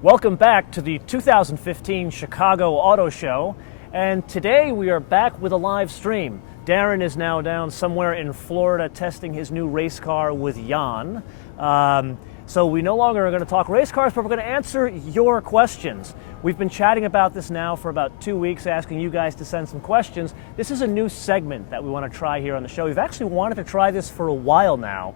Welcome back to the 2015 Chicago Auto Show, and today we are back with a live stream. Darren is now down somewhere in Florida testing his new race car with Jan. So we no longer are going to talk race cars, but we're going to answer your questions. We've been chatting about this now for about 2 weeks, asking you guys to send some questions. This is a new segment that we want to try here on the show. We've actually wanted to try this for a while now,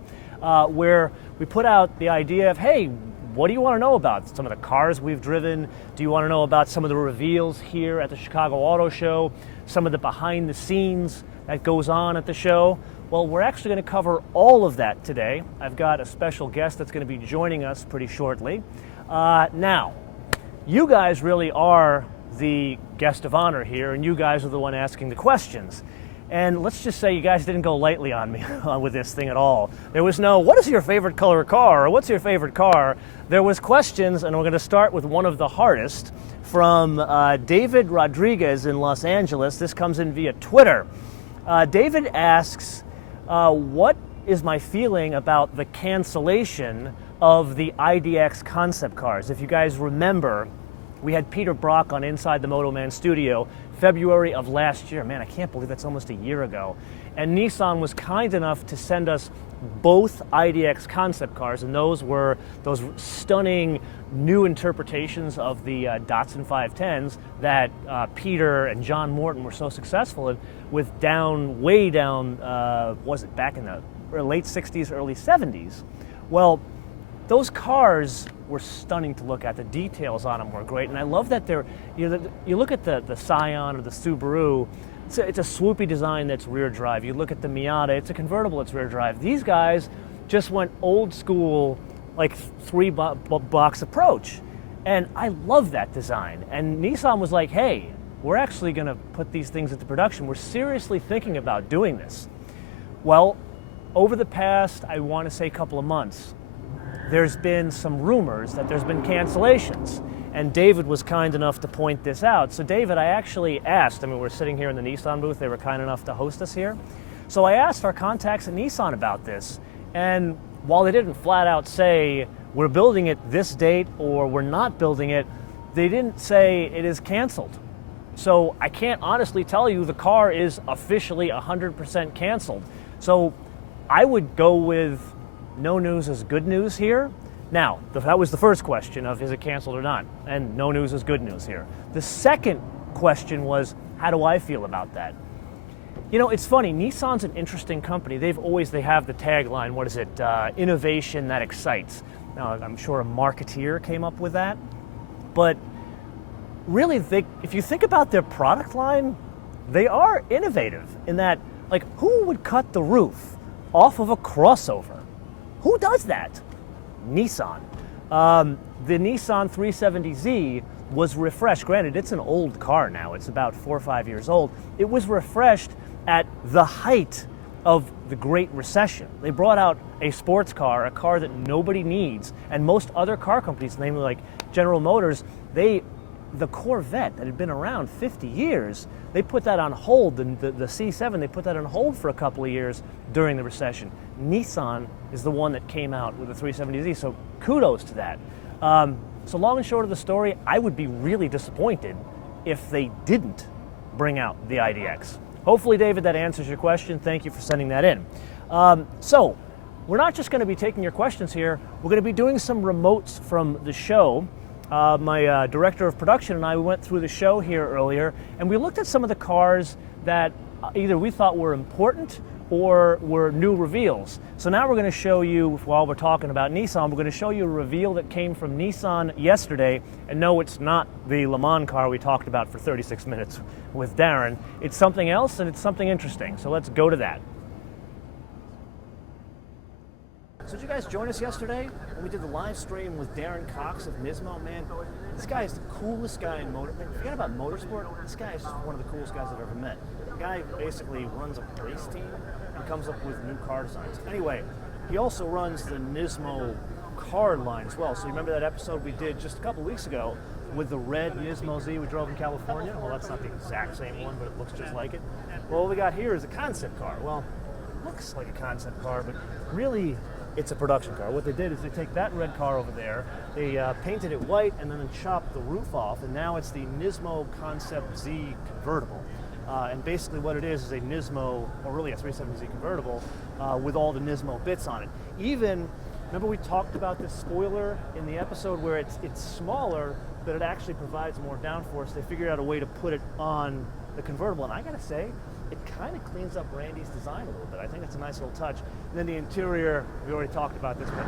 where we put out the idea of, hey, what do you want to know about some of the cars we've driven? Do you want to know about some of the reveals here at the Chicago Auto Show? Some of the behind the scenes that goes on at the show? Well, we're actually going to cover all of that today. I've got a special guest that's going to be joining us pretty shortly. Now, you guys really are the guest of honor here, and you guys are the one asking the questions. And let's just say you guys didn't go lightly on me with this thing at all. There was no, what is your favorite color car, or what's your favorite car? There was questions, and we're going to start with one of the hardest from David Rodriguez in Los Angeles. This comes in via Twitter. David asks, what is my feeling about the cancellation of the IDX concept cars? If you guys remember, we had Peter Brock on Inside the MotoMan studio February of last year. Man, I can't believe that's almost a year ago. And Nissan was kind enough to send us both IDX concept cars, and those were those stunning new interpretations of the Datsun 510s that Peter and John Morton were so successful in, with way down, was it back in the late 60s, early 70s? Well, those cars were stunning to look at. The details on them were great, and I love that they're, you look at the Scion or the Subaru, it's a swoopy design that's rear drive. You look at the Miata, it's a convertible, it's rear drive. These guys just went old school, like three-box approach, and I love that design. And Nissan was like, hey, we're actually going to put these things into production. We're seriously thinking about doing this. Well, over the past, I want to say, couple of months, there's been some rumors that there's been cancellations, and David was kind enough to point this out. So David, I actually asked, we're sitting here in the Nissan booth, they were kind enough to host us here. So I asked our contacts at Nissan about this, and while they didn't flat out say, we're building it this date or we're not building it, they didn't say it is canceled. So I can't honestly tell you the car is officially 100% canceled. So I would go with no news is good news here. Now, that was the first question of is it canceled or not, and no news is good news here. The second question was, how do I feel about that? You know, it's funny, Nissan's an interesting company. They have the tagline, what is it, innovation that excites. Now, I'm sure a marketeer came up with that, but really, if you think about their product line, they are innovative in that, like, who would cut the roof off of a crossover? Who does that? Nissan. The Nissan 370Z was refreshed. Granted, it's an old car now. It's about 4 or 5 years old. It was refreshed at the height of the Great Recession. They brought out a sports car, a car that nobody needs, and most other car companies, namely like General Motors, the Corvette that had been around 50 years, they put that on hold. The C7, they put that on hold for a couple of years during the recession. Nissan is the one that came out with the 370Z, so kudos to that. So long and short of the story, I would be really disappointed if they didn't bring out the IDX. Hopefully, David, that answers your question. Thank you for sending that in. So we're not just going to be taking your questions here. We're going to be doing some remotes from the show. My director of production and I, we went through the show here earlier, and we looked at some of the cars that either we thought were important or were new reveals. So now we're going to show you, while we're talking about Nissan, we're going to show you a reveal that came from Nissan yesterday. And no, it's not the Le Mans car we talked about for 36 minutes with Darren. It's something else, and it's something interesting. So let's go to that. So did you guys join us yesterday when we did the live stream with Darren Cox of Nismo? Man, this guy is the coolest guy in motorsport. Forget about motorsport, this guy is just one of the coolest guys I've ever met. The guy basically runs a race team and comes up with new car designs. Anyway, he also runs the Nismo car line as well. So you remember that episode we did just a couple weeks ago with the red Nismo Z we drove in California? Well, that's not the exact same one, but it looks just like it. Well, what we got here is a concept car. Well, it looks like a concept car, but really it's a production car. What they did is they take that red car over there, they painted it white and then chopped the roof off, and now it's the Nismo Concept Z convertible. And basically what it is a Nismo, or really a 37Z convertible, with all the Nismo bits on it. Even, remember we talked about this spoiler in the episode where it's smaller, but it actually provides more downforce. They figured out a way to put it on the convertible, and I gotta say, it kind of cleans up Randy's design a little bit. I think it's a nice little touch. And then the interior, we already talked about this, but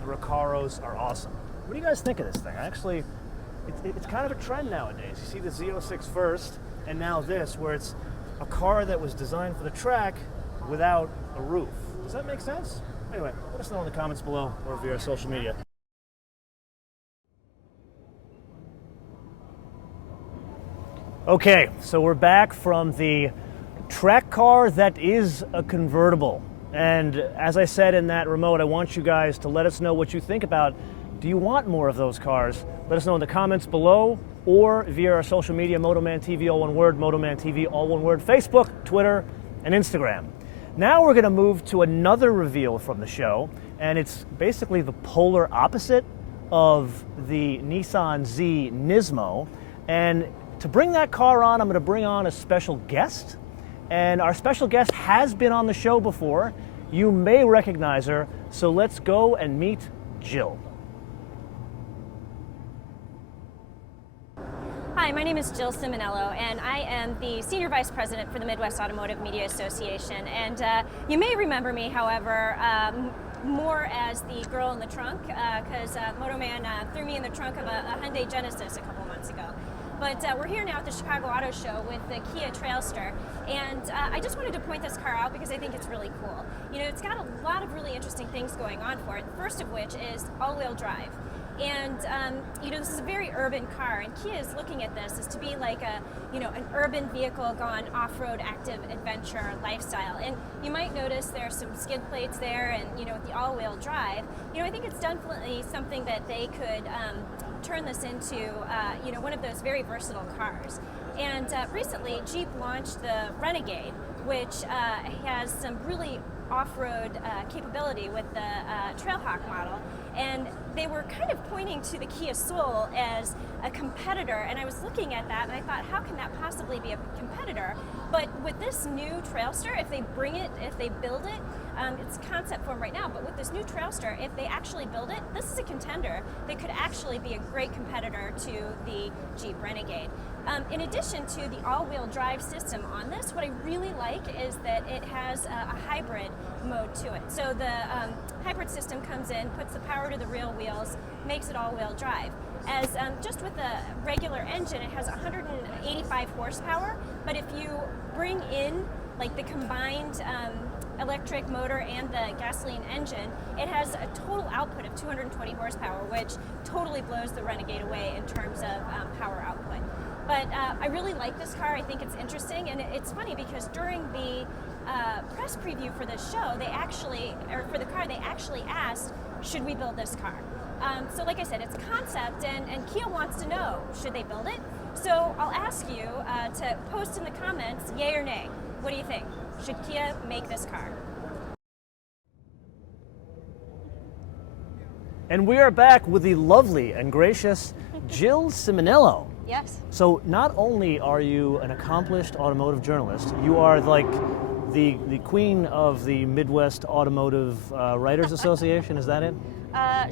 the Recaros are awesome. What do you guys think of this thing? Actually, it's kind of a trend nowadays. You see the Z06 first, and now this, where it's a car that was designed for the track without a roof. Does that make sense? Anyway, let us know in the comments below or via social media. Okay, so we're back from the track car that is a convertible. And as I said in that remote, I want you guys to let us know what you think about. Do you want more of those cars? Let us know in the comments below or via our social media, MotoManTV, all one word, MotoManTV, all one word, Facebook, Twitter, and Instagram. Now we're going to move to another reveal from the show, and it's basically the polar opposite of the Nissan Z Nismo. And to bring that car on, I'm going to bring on a special guest. And our special guest has been on the show before. You may recognize her, so let's go and meet Jill. Hi, my name is Jill Simonello, and I am the Senior Vice President for the Midwest Automotive Media Association. And you may remember me, however, more as the girl in the trunk, because MotoMan threw me in the trunk of a Hyundai Genesis a couple months ago. But we're here now at the Chicago Auto Show with the Kia Trailster, and I just wanted to point this car out because I think it's really cool. You know, it's got a lot of really interesting things going on for it, first of which is all-wheel drive. And, you know, this is a very urban car, and Kia is looking at this as to be like a, you know, an urban vehicle gone off-road active adventure lifestyle. And you might notice there are some skid plates there, and, you know, with the all-wheel drive, you know, I think it's definitely something that they could turn this into, you know, one of those very versatile cars. And recently, Jeep launched the Renegade, which has some really off-road capability with the Trailhawk model, and they were kind of pointing to the Kia Soul as a competitor, and I was looking at that and I thought, how can that possibly be a competitor? But with this new Trailster, if they bring it, if they build it, it's concept form right now, but with this new Trailster, if they actually build it, this is a contender that could actually be a great competitor to the Jeep Renegade. In addition to the all-wheel drive system on this, what I really like is that it has a hybrid mode to it. So the hybrid system comes in, puts the power to the rear wheels, makes it all-wheel drive. As just with the regular engine, it has 185 horsepower, but if you bring in like the combined electric motor and the gasoline engine, it has a total output of 220 horsepower, which totally blows the Renegade away in terms of power output. But I really like this car. I think it's interesting, and it's funny because during the press preview for this show, they actually, or for the car, they actually asked, should we build this car? So like I said, it's a concept, and Kia wants to know, should they build it? So I'll ask you to post in the comments, yay or nay. What do you think? Should Kia make this car? And we are back with the lovely and gracious Jill Simonello. Yes. So not only are you an accomplished automotive journalist, you are like the queen of the Midwest Automotive Writers Association. Is that it?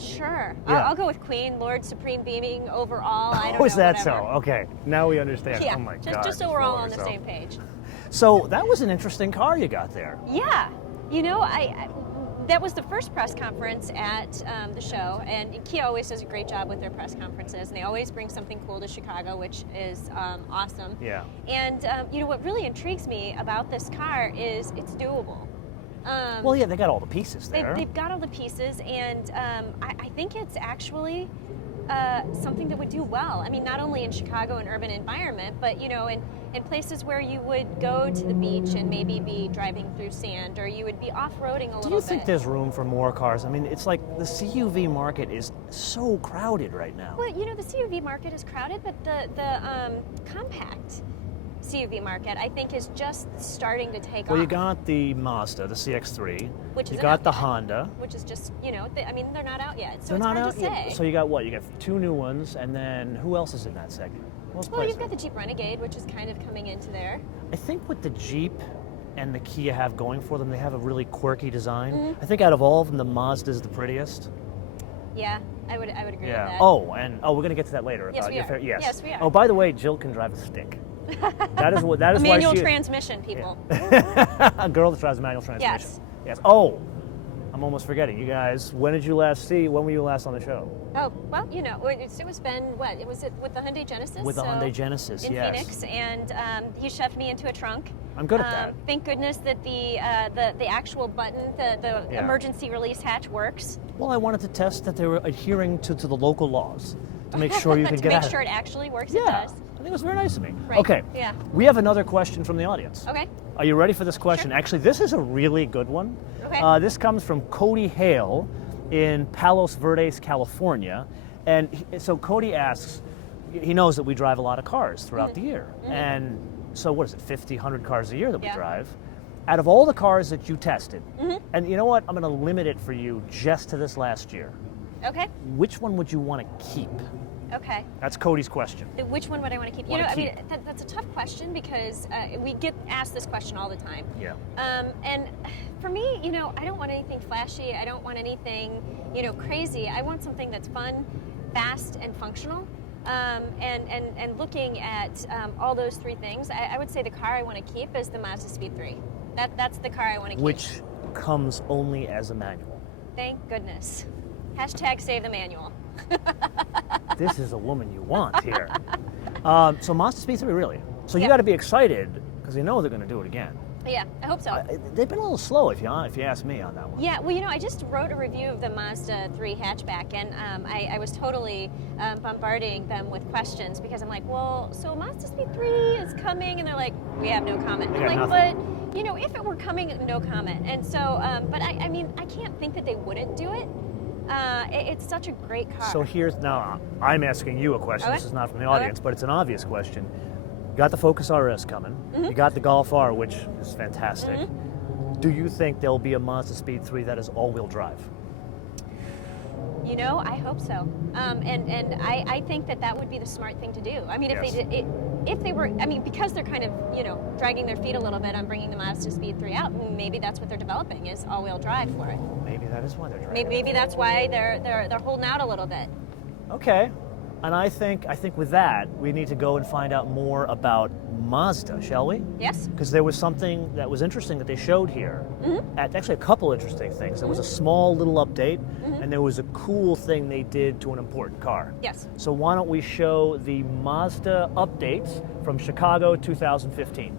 Sure. Yeah. I'll go with Queen, Lord Supreme Beaming overall. I don't Oh, know. is that whatever. so? Okay, now we understand. Yeah. Oh my God. Just so we're all on the same page. So that was an interesting car you got there. Yeah. You know, that was the first press conference at the show, and Kia always does a great job with their press conferences, and they always bring something cool to Chicago, which is awesome. Yeah. And you know, what really intrigues me about this car is it's doable. Well, yeah, they got all the pieces there. They've got all the pieces, and I think it's actually something that would do well. I mean, not only in Chicago, an urban environment, but you know, in places where you would go to the beach and maybe be driving through sand, or you would be off-roading a little bit. Do you think there's room for more cars? I mean, it's like the CUV market is so crowded right now. Well, you know, the CUV market is crowded, but the compact CUV market, I think, is just starting to take off. Well, you got the Mazda, the CX-3. Which you isn't got out the yet. Honda. Which is just, you know, I mean, they're not out yet, so They're it's not hard out to yet. say. So you got what? You got 2 new ones, and then who else is in that segment? Well, you've got the Jeep Renegade, which is kind of coming into there. I think with the Jeep and the Kia have going for them, they have a really quirky design. Mm-hmm. I think out of all of them, the Mazda is the prettiest. Yeah, I would agree with that. Oh, we're going to get to that later. Yes, about we your are. Yes, we are. Oh, by the way, Jill can drive a stick. That is A manual why transmission, people. a girl that drives a manual transmission. Yes. Yes. Oh, I'm almost forgetting. You guys, when were you last on the show? Oh, well, you know, it was been, what? It was with the Hyundai Genesis? With the Hyundai Genesis, in yes. Phoenix, and he shoved me into a trunk. I'm good at that. Thank goodness that the actual button, the emergency release hatch works. Well, I wanted to test that they were adhering to the local laws to make sure you could to get make out. sure it actually works, Yeah, it does. I think it was very nice of me. Right. Okay, Yeah. we have another question from the audience. Okay. Are you ready for this question? Sure. Actually, this is a really good one. Okay. This comes from Cody Hale in Palos Verdes, California. And so Cody asks, he knows that we drive a lot of cars throughout the year. And so what is it, 50, 100 cars a year that we drive? Out of all the cars that you tested, and you know what, I'm going to limit it for you just to this last year. Okay. Which one would you want to keep? Okay. That's Cody's question. Which one would I want to keep? You know, I mean, that's a tough question because we get asked this question all the time. Yeah. And for me, you know, I don't want anything flashy. I don't want anything, you know, crazy. I want something that's fun, fast, and functional. And looking at all those 3 things, I would say the car I want to keep is the Mazda Speed 3. That's the car I want to keep. Which comes only as a manual. Thank goodness. Hashtag save the manual. This is a woman you want here. So Mazda Speed 3, really? So you Yeah. got to be excited because you know they're going to do it again. Yeah, I hope so. They've been a little slow, if you ask me, on that one. Yeah, well, you know, I just wrote a review of the Mazda 3 hatchback, and I was totally bombarding them with questions because I'm like, well, so Mazda Speed 3 is coming, and they're like, we have no comment. I'm like, nothing. but, you know, if it were coming, no comment. And so, but I mean, I can't think that they wouldn't do it. It's such a great car. So now I'm asking you a question. Okay. This is not from the audience, but it's an obvious question. You got the Focus RS coming. You got the Golf R, which is fantastic. Do you think there'll be a Mazda Speed 3 that is all-wheel drive? You know, I hope so. And I think that would be the smart thing to do. I mean, if they were, I mean, because they're kind of, you know, dragging their feet a little bit on bringing the Mazda Speed 3 out, maybe that's what they're developing is all-wheel drive for it. Maybe that is why they're driving. Maybe that's why they're holding out a little bit. Okay. And I think with that, we need to go and find out more about Mazda, shall we? Yes. Because there was something that was interesting that they showed here. Actually, a couple interesting things. There was a small little update, and there was a cool thing they did to an important car. Yes. So why don't we show the Mazda updates from Chicago 2015.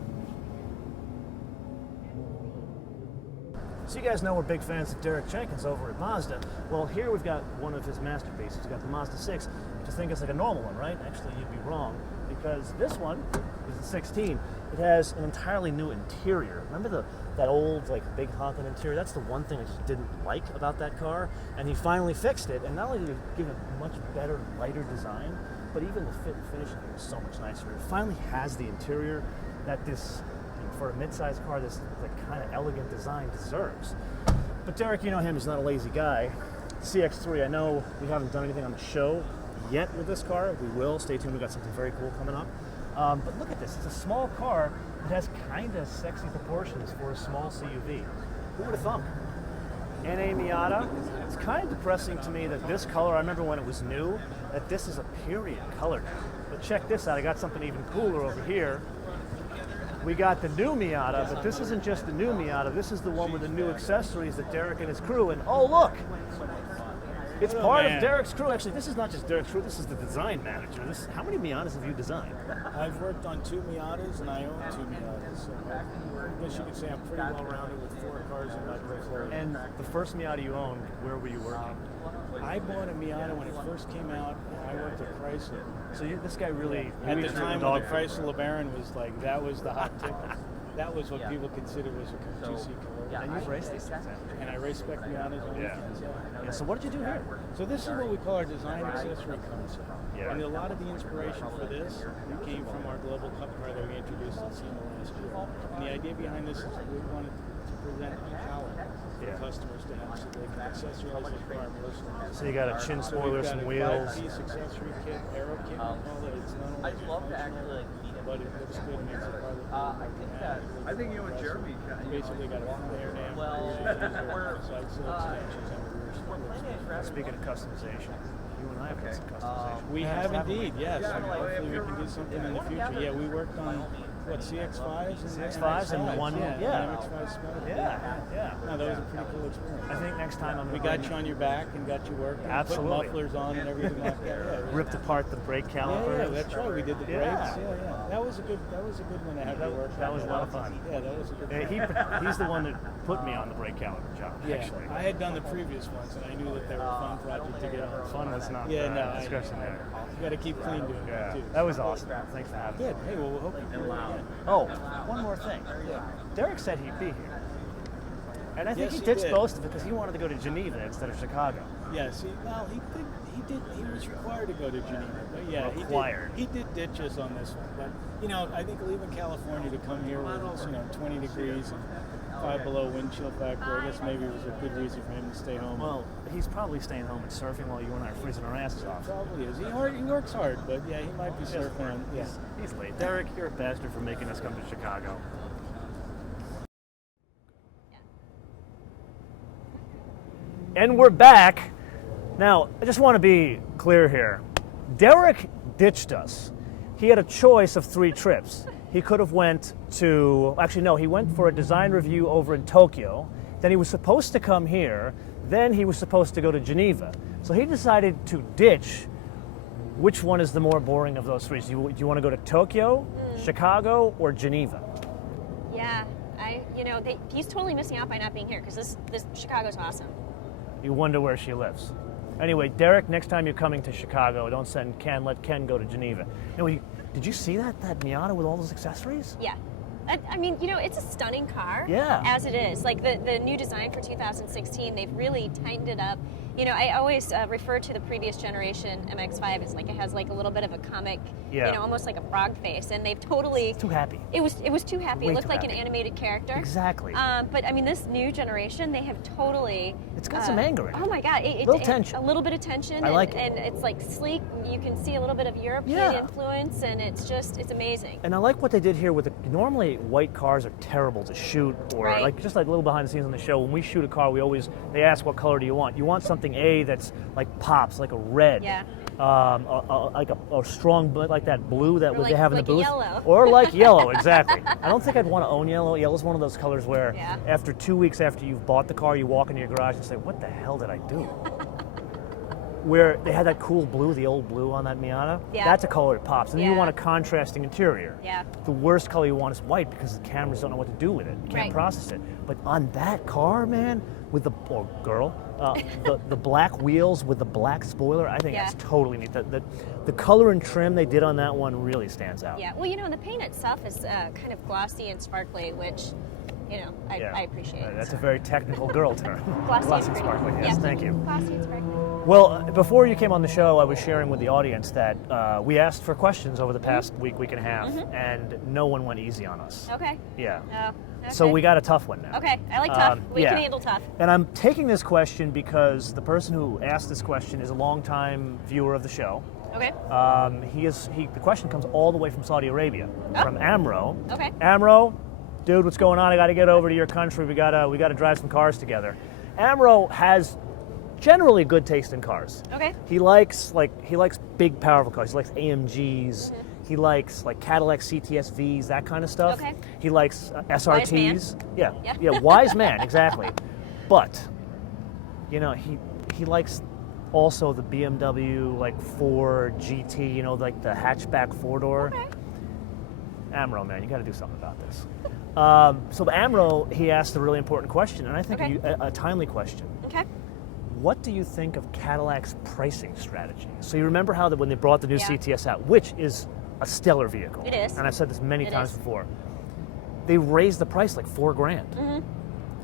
So you guys know we're big fans of Derek Jenkins over at Mazda. Well, here we've got one of his masterpieces. We've got the Mazda 6, which I think is like a normal one, right? Actually, you'd be wrong, because this one is the 16. It has an entirely new interior. Remember that old, like, big honking interior? That's the one thing I just didn't like about that car, and he finally fixed it. And not only did he give it a much better, lighter design, but even the fit and finish was so much nicer. It finally has the interior that this, for a mid-sized car, this kind of elegant design deserves. But Derek, you know him, he's not a lazy guy. CX-3, I know we haven't done anything on the show yet with this car. We will. Stay tuned. We've got something very cool coming up. But look at this. It's a small car that has kind of sexy proportions for a small CUV. Who would have thunk? NA Miata. It's kind of depressing to me that this color, I remember when it was new, that this is a period color now. But check this out. I got something even cooler over here. We got the new Miata, but this isn't just the new Miata. This is the one with the new accessories that Derek and his crew, and oh look! It's part of Derek's crew. Actually, this is not just Derek's crew, this is the design manager. How many Miatas have you designed? I've worked on 2 Miatas and I own 2 Miatas. So I guess you could say I'm pretty well rounded with 4 cars in my portfolio. And the first Miata you owned, where were you working? I bought a Miata when it first came out, and I worked at Chrysler. So this guy really... At the time when the Chrysler LeBaron was like, that was the hot ticket. that was what people considered was a GC convertible. And you've raced these things, haven't you? And I race spec Miatas on weekends. Yeah, so what did you do here? So this is what we call our design accessory concept. Yeah. And a lot of the inspiration for this came from our global cup car that we introduced at SEMA last year. And the idea behind this is we wanted to present a palette for customers to have so they can accessorize their car personally. So you got a chin spoiler, some wheels. We've got a 5-piece accessory kit, aero kit, we call it. It's not only functional, but it looks good, makes it part of the I think you and Jeremy basically got a front air dam, side sill extensions, and a rear spoiler. Speaking of customization, you and I have done some customization. We have indeed, yes. And hopefully we can do something in the future. Yeah, we worked on CX-5s and CX-5s and one, yeah. MX-5 Smart. Yeah. No, that was a pretty cool experience. I think next time We got you on your back and got you working. Absolutely. Put mufflers on and everything like that. Yeah, ripped apart the brake caliper. Yeah, that's right. We did the brakes. Yeah. Yeah. That was a good one to have to work. That was a lot of fun. Yeah, that was a good Yeah, he's the one that put me on the brake caliper job, actually. I had done the previous ones and I knew that they were a fun project to get on. Fun was not discretionary. You got to keep clean doing that too. That was awesome. Thanks for having me. Good. Hey, well, we hope you do it again. Oh, one more thing. Derek said he'd be here. And I think Yes, he he ditched did. most of it because he wanted to go to Geneva instead of Chicago. Yeah, see, well, he was required to go to Geneva. But yeah, Required. He did ditch us on this one. But, I think leaving California to come here when it's, 20 degrees and 5 below wind chill factor, I guess maybe it was a good reason for him to stay home. Well, he's probably staying home and surfing while you and I are freezing our asses off. Probably is. He works hard, but yeah, he might be surfing on. Yeah. He's late. Derek, you're a bastard for making us come to Chicago. And we're back. Now, I just want to be clear here. Derek ditched us. He had a choice of 3 trips. He could have went to, actually no, he went for a design review over in Tokyo. Then he was supposed to come here. Then he was supposed to go to Geneva. So he decided to ditch. Which one is the more boring of those 3? Do you want to go to Tokyo, Chicago, or Geneva? Yeah, he's totally missing out by not being here because this Chicago's awesome. You wonder where she lives. Anyway, Derek, next time you're coming to Chicago, don't send Ken, let Ken go to Geneva. Anyway, did you see that Miata with all those accessories? Yeah. I mean, it's a stunning car. Yeah. As it is. Like the new design for 2016, they've really tightened it up. I always refer to the previous generation MX-5 as like it has like a little bit of a comic, almost like a frog face, and they've totally. It's too happy. It was too happy. Way It looked too like happy. an animated character. Exactly. But I mean, this new generation, they have totally. It's got some anger in it. Oh my God! Tension. A little bit of tension. I like it. And it's like sleek. You can see a little bit of European influence, and it's amazing. And I like what they did here with normally white cars are terrible to shoot, or just like a little behind the scenes on the show. When we shoot a car, they ask what color do you want? You want something that's like pops, like a red. Yeah. Like a strong, like that blue that they have in the booth. Yellow. Or like yellow, exactly. I don't think I'd want to own yellow. Yellow's one of those colors where after 2 weeks after you've bought the car, you walk into your garage and say, what the hell did I do? Where they had that cool blue, the old blue on that Miata. Yeah. That's a color that pops. And then you want a contrasting interior. Yeah. The worst color you want is white because the cameras don't know what to do with it. You can't process it. But on that car, man, with the the black wheels with the black spoiler, I think that's totally neat. The color and trim they did on that one really stands out. Yeah. Well, and the paint itself is kind of glossy and sparkly, which, I appreciate. That's a very technical girl term. Glossy and sparkly. Yes, thank you. Glossy and sparkly. Well, before you came on the show, I was sharing with the audience that we asked for questions over the past week and a half, and no one went easy on us. Okay. Yeah. Oh, okay. So we got a tough one now. Okay, I like tough. We can handle tough. And I'm taking this question because the person who asked this question is a longtime viewer of the show. Okay. The question comes all the way from Saudi Arabia, from Amro. Okay. Amro, dude, what's going on? I got to get over to your country. We gotta drive some cars together. Amro has generally good taste in cars. Okay. He likes big, powerful cars. He likes AMGs. He likes like Cadillac CT6s, that kind of stuff. Okay. He likes SRTs. Wise man. Yeah, wise man, exactly. But he likes also the BMW like 4 GT, like the hatchback 4-door. Okay. Amro, man, you got to do something about this. So Amro, he asked a really important question, and I think a timely question. Okay. What do you think of Cadillac's pricing strategy? So you remember how that when they brought the new CTS out, which is a stellar vehicle. It is. And I've said this many times before. they raised the price like $4,000.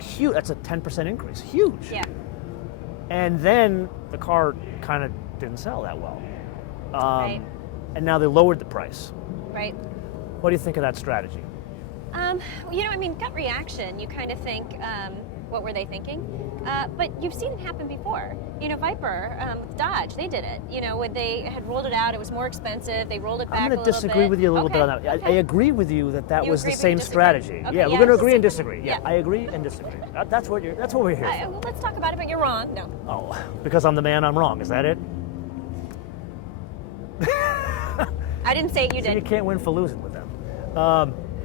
Huge. That's a 10% increase. Huge. Yeah. And then the car kind of didn't sell that well. Right. And now they lowered the price. Right. What do you think of that strategy? You know, I mean, gut reaction, you kind of think, what were they thinking? But you've seen it happen before. You know, Viper, Dodge, they did it. You know, when they had rolled it out, it was more expensive. They rolled it back I'm a going little to disagree bit. with you a little bit on Okay, that. I okay. agree with you that You was the agree, but same you disagree. strategy. Okay, Yeah, we're yeah, going to let's agree and disagree. disagree. Yeah, Yeah. I agree and disagree. That's what we're here for. Well, let's talk about it, but you're wrong. No. Oh, because I'm the man, I'm wrong. Is that it? I didn't say it, you So you did. can't win for losing with them.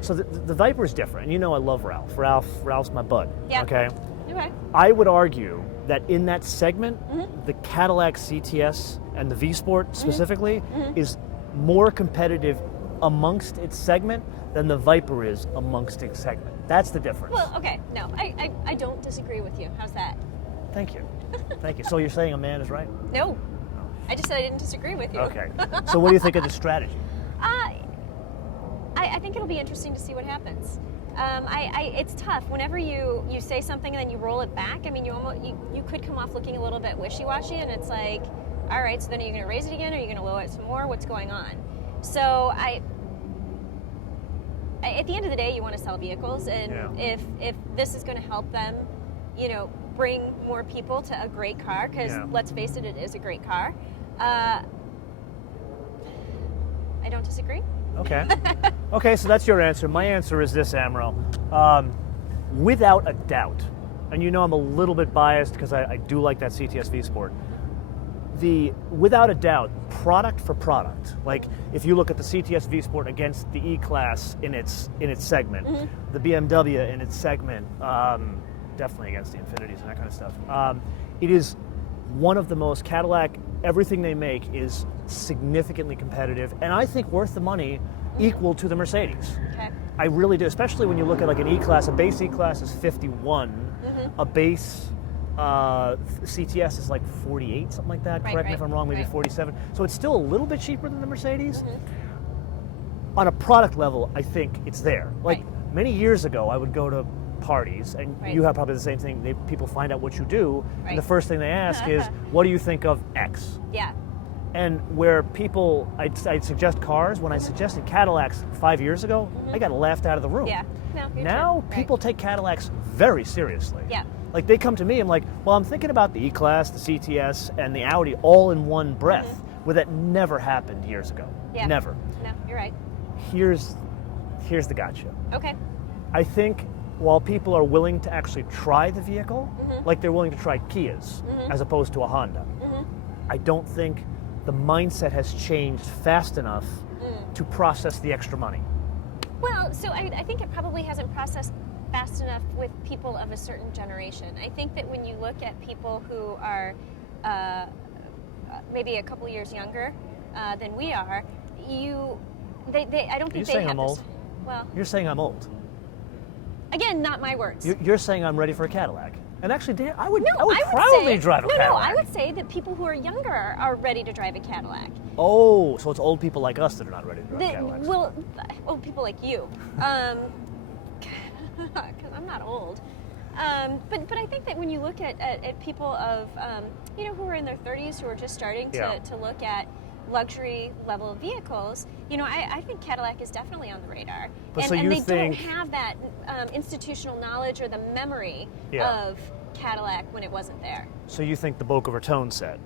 So the Viper is different. And you know I love Ralph. Ralph's my bud. Yeah. Okay? Okay. I would argue that in that segment, the Cadillac CTS and the V Sport specifically is more competitive amongst its segment than the Viper is amongst its segment. That's the difference. Well, okay. No, I don't disagree with you. How's that? Thank you. Thank you. So you're saying a man is right? No. I just said I didn't disagree with you. Okay. So what do you think of the strategy? I think it'll be interesting to see what happens. It's tough. Whenever you say something and then you roll it back, I mean, you could come off looking a little bit wishy-washy, and it's like, all right, so then are you going to raise it again? Are you going to lower it some more? What's going on? So at the end of the day, you want to sell vehicles, and if this is going to help them, you know, bring more people to a great car, because let's face it, it is a great car. I don't disagree. Okay. Okay, so that's your answer. My answer is this, Amro. Without a doubt, and you know I'm a little bit biased because I do like that CTS V Sport. Without a doubt, product for product. Like if you look at the CTS V Sport against the E-Class in its segment, the BMW in its segment, definitely against the Infinities and that kind of stuff. It is one of the most Cadillac. Everything they make is significantly competitive, and I think worth the money, equal to the Mercedes. Okay. I really do, especially when you look at like an E-Class. A base E-Class is 51. A base CTS is like 48, something like that. Correct me if I'm wrong, maybe 47. So it's still a little bit cheaper than the Mercedes. On a product level, I think it's there. Like many years ago, I would go to parties, and you have probably the same thing. People find out what you do, and the first thing they ask is, what do you think of X? Yeah. And where people, I'd suggest cars, when I suggested Cadillacs 5 years ago, I got laughed out of the room. Yeah. No, you're Now true. people take Cadillacs very seriously. Yeah. Like they come to me, I'm like, well, I'm thinking about the E-Class, the CTS, and the Audi all in one breath, where that never happened years ago. Yeah. Never. No, you're right. Here's the gotcha. Okay. I think while people are willing to actually try the vehicle, like they're willing to try Kias as opposed to a Honda, I don't think the mindset has changed fast enough to process the extra money. Well, so I think it probably hasn't processed fast enough with people of a certain generation. I think that when you look at people who are maybe a couple years younger than we are, I don't think You're they saying have I'm old? this. Well, You're saying I'm old. again, not my words. You're saying I'm ready for a Cadillac. And actually, Dan, I would I would proudly say, drive a No, Cadillac. I would say that people who are younger are ready to drive a Cadillac. Oh, so it's old people like us that are not ready to drive Cadillacs. Well, people like you, because I'm not old. But I think that when you look at people of who are in their 30s, who are just starting to look at luxury level vehicles, I think Cadillac is definitely on the radar. But and they don't have that institutional knowledge or the memory of Cadillac when it wasn't there. So you think the Boca Raton set,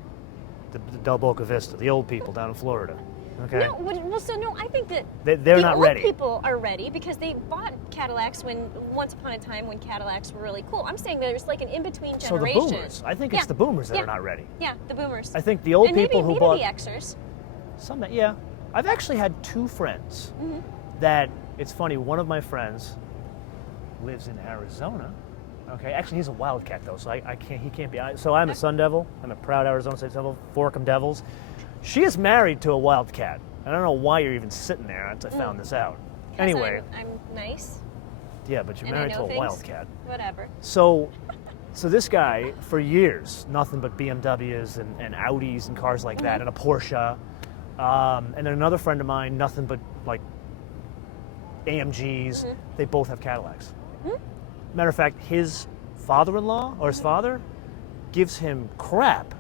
the Del Boca Vista, the old people down in Florida, okay? No, I think that they're not ready. The old people are ready because they bought Cadillacs once upon a time when Cadillacs were really cool. I'm saying there's like an in-between generation. So the boomers. I think it's the boomers that are not ready. Yeah, the boomers. I think the old people who bought... the Xers. I've actually had two friends that, it's funny, one of my friends lives in Arizona. Okay, actually he's a Wildcat though, so he can't be. So I'm a Sun Devil. I'm a proud Arizona State Devil, Forkham Devils. She is married to a Wildcat. I don't know why you're even sitting there until I found this out. Anyway. I'm nice. Yeah, but you're married to a Wildcat. Whatever. So this guy, for years, nothing but BMWs and Audis and cars like that, and a Porsche. And then another friend of mine, nothing but like AMGs. They both have Cadillacs. Matter of fact, his father-in-law or his father gives him crap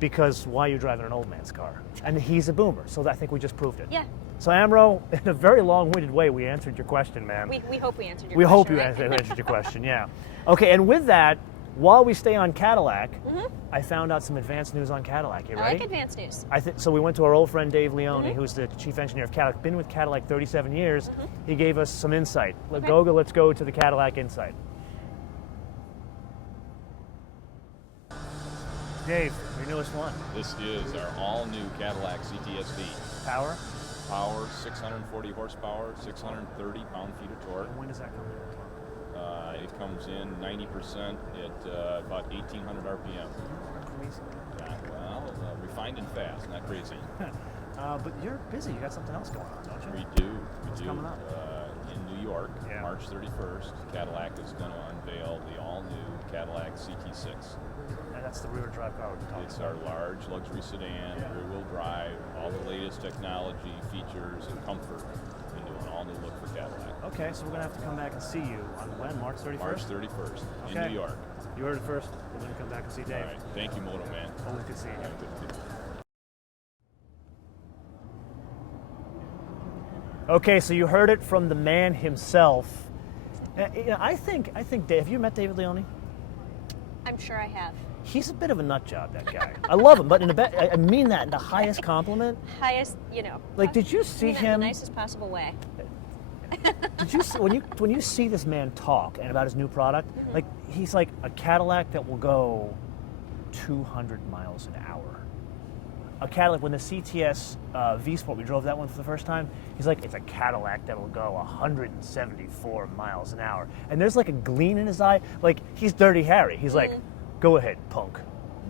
because why are you driving an old man's car? And he's a boomer, so I think we just proved it. Yeah. So Amro, in a very long-winded way, we answered your question, ma'am. We hope we answered your question. We hope you right? answered your question, yeah. Okay, and with that, while we stay on Cadillac, I found out some advanced news on Cadillac. You I ready? like advanced news. So we went to our old friend Dave Leone, who's the chief engineer of Cadillac. Been with Cadillac 37 years. He gave us some insight. Okay. Let's go to the Cadillac insight. Dave, your newest one. This is our all-new Cadillac CT6. Power? Power, 640 horsepower, 630 pound-feet of torque. When does that come in? It comes in 90% at about 1,800 RPM. Crazy. Well, refined and fast, not crazy. But you're busy. You got something else going on, don't you? We do. What's coming up? In New York, Yeah. March 31st, Cadillac is going to unveil the all-new Cadillac CT6. And that's the rear drive car we're talking It's about. our large luxury sedan, rear-wheel drive, all the latest technology, features, and comfort into an all-new look for Cadillac. Okay, so we're going to have to come back and see you on when? March 31st? March 31st in Okay. New York. You heard it first. We're going to come back and see Dave. All right. Thank you, MotoMan. Always good seeing you. Good. Okay, so you heard it from the man himself. I think, Dave, have you met David Leone? I'm sure I have. He's a bit of a nut job, that guy. I love him, but I mean that in the highest compliment. Highest, you know. Like, did you see in him? the nicest possible way. Did you see, when you see this man talk and about his new product, like he's like a Cadillac that will go 200 miles an hour. A Cadillac, when the CTS V Sport, we drove that one for the first time. He's like, it's a Cadillac that will go 174 miles an hour, and there's like a gleam in his eye, like he's Dirty Harry. He's like, go ahead, punk,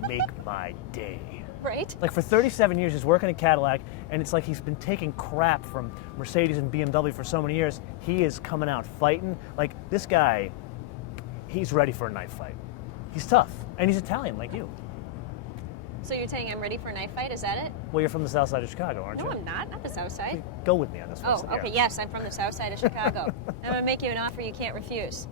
make my day. Right? Like for 37 years, he's working at Cadillac, and it's like he's been taking crap from Mercedes and BMW for so many years. He is coming out fighting. Like this guy, he's ready for a knife fight. He's tough, and he's Italian like you. So you're saying I'm ready for a knife fight? Is that it? Well, you're from the south side of Chicago, aren't No, you? I'm not. Not the south side. Go with me on this one. Oh, okay. Yes, I'm from the south side of Chicago. I'm going to make you an offer you can't refuse.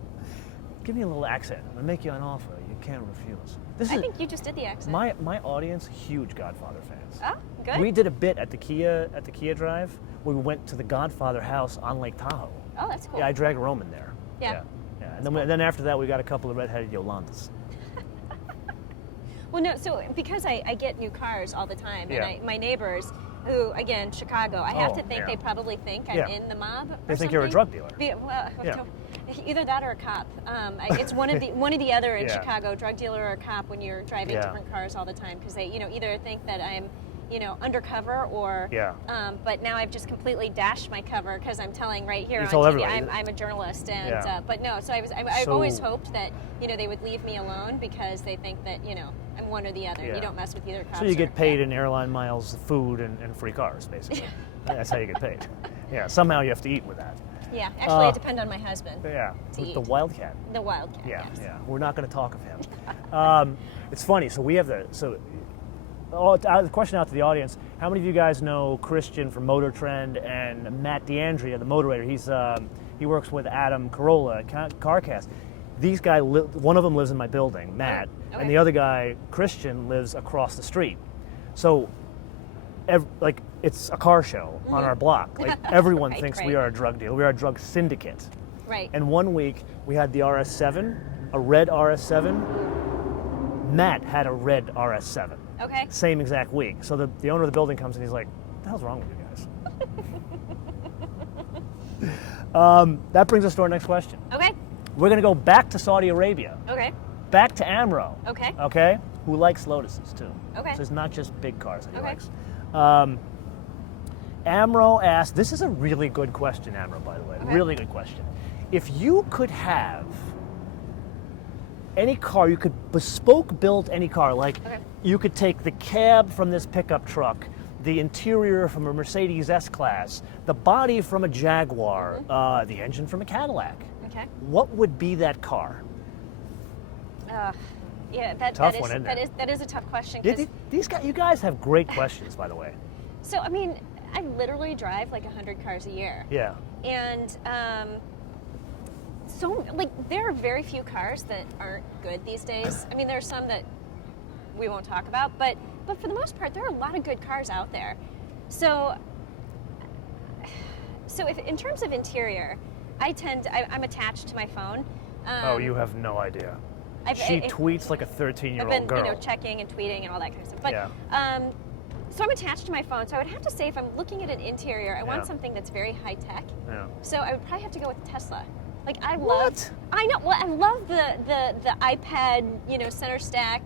Give me a little accent. I'm gonna make you an offer you can't refuse. I think you just did the accent. my audience, huge Godfather fans. Oh, good. We did a bit at the Kia Drive where we went to the Godfather house on Lake Tahoe. Oh, that's cool. Yeah, I dragged Roman there. Yeah. And then after that, we got a couple of redheaded Yolandas. Well, no, so because I get new cars all the time, Yeah. and my neighbors, who, again, Chicago, I have Oh, to think yeah. they probably think I'm Yeah. in the mob or They think you're a drug dealer. Well, Yeah. either that or a cop. It's one of the other in Yeah. Chicago, drug dealer or a cop when you're driving Yeah. different cars all the time, because they, either think that I'm, undercover or. Yeah. But now I've just completely dashed my cover because I'm telling right here You on told TV everybody. I'm a journalist, and Yeah. but no. So I've So- always hoped that they would leave me alone because they think that I'm one or the other. Yeah. You don't mess with either cops. So you or- get paid in airline miles, food, and free cars, basically. That's how you get paid. Yeah, somehow you have to eat with that. Yeah, actually, it depends on my husband. Yeah, To with eat. the Wildcat. The Wildcat. Yeah, yes. yeah. We're not going to talk of him. It's funny. So we have the question out to the audience: how many of you guys know Christian from Motor Trend and Matt DeAndrea, the Moderator? He works with Adam Carolla at CarCast. These guys, one of them lives in my building, Matt, okay. and the other guy, Christian, lives across the street. So, it's a car show on our block. Like everyone Right, thinks right. we are a drug dealer. We are a drug syndicate. Right. And one week we had the RS7, a red RS7. Matt had a red RS7. Okay. Same exact week. So the owner of the building comes and he's like, "What the hell's wrong with you guys?" That brings us to our next question. Okay. We're going to go back to Saudi Arabia, Okay. back to Amro. Okay. Okay? Who likes Lotuses too. Okay. So it's not just big cars that he Okay. likes. Amro asked, this is a really good question, Amro, by the way. Okay. Really good question. If you could have any car, you could bespoke build any car, like Okay. you could take the cab from this pickup truck, the interior from a Mercedes S-Class, the body from a Jaguar, the engine from a Cadillac. Okay. What would be that car? Yeah, Tough one, isn't it? that is a tough question. These guys, you guys have great questions, by the way. So, I mean, I literally drive like 100 cars a year. Yeah. And there are very few cars that aren't good these days. I mean, there are some that we won't talk about, but for the most part, there are a lot of good cars out there. So if in terms of interior, I'm attached to my phone. Oh, you have no idea. She tweets like a 13-year-old girl. I've been, checking and tweeting and all that kind of stuff. But, yeah. So I'm attached to my phone. So I would have to say, if I'm looking at an interior, I want something that's very high tech. Yeah. So I would probably have to go with Tesla. Like I What? I know. Well, I love the iPad, center stack.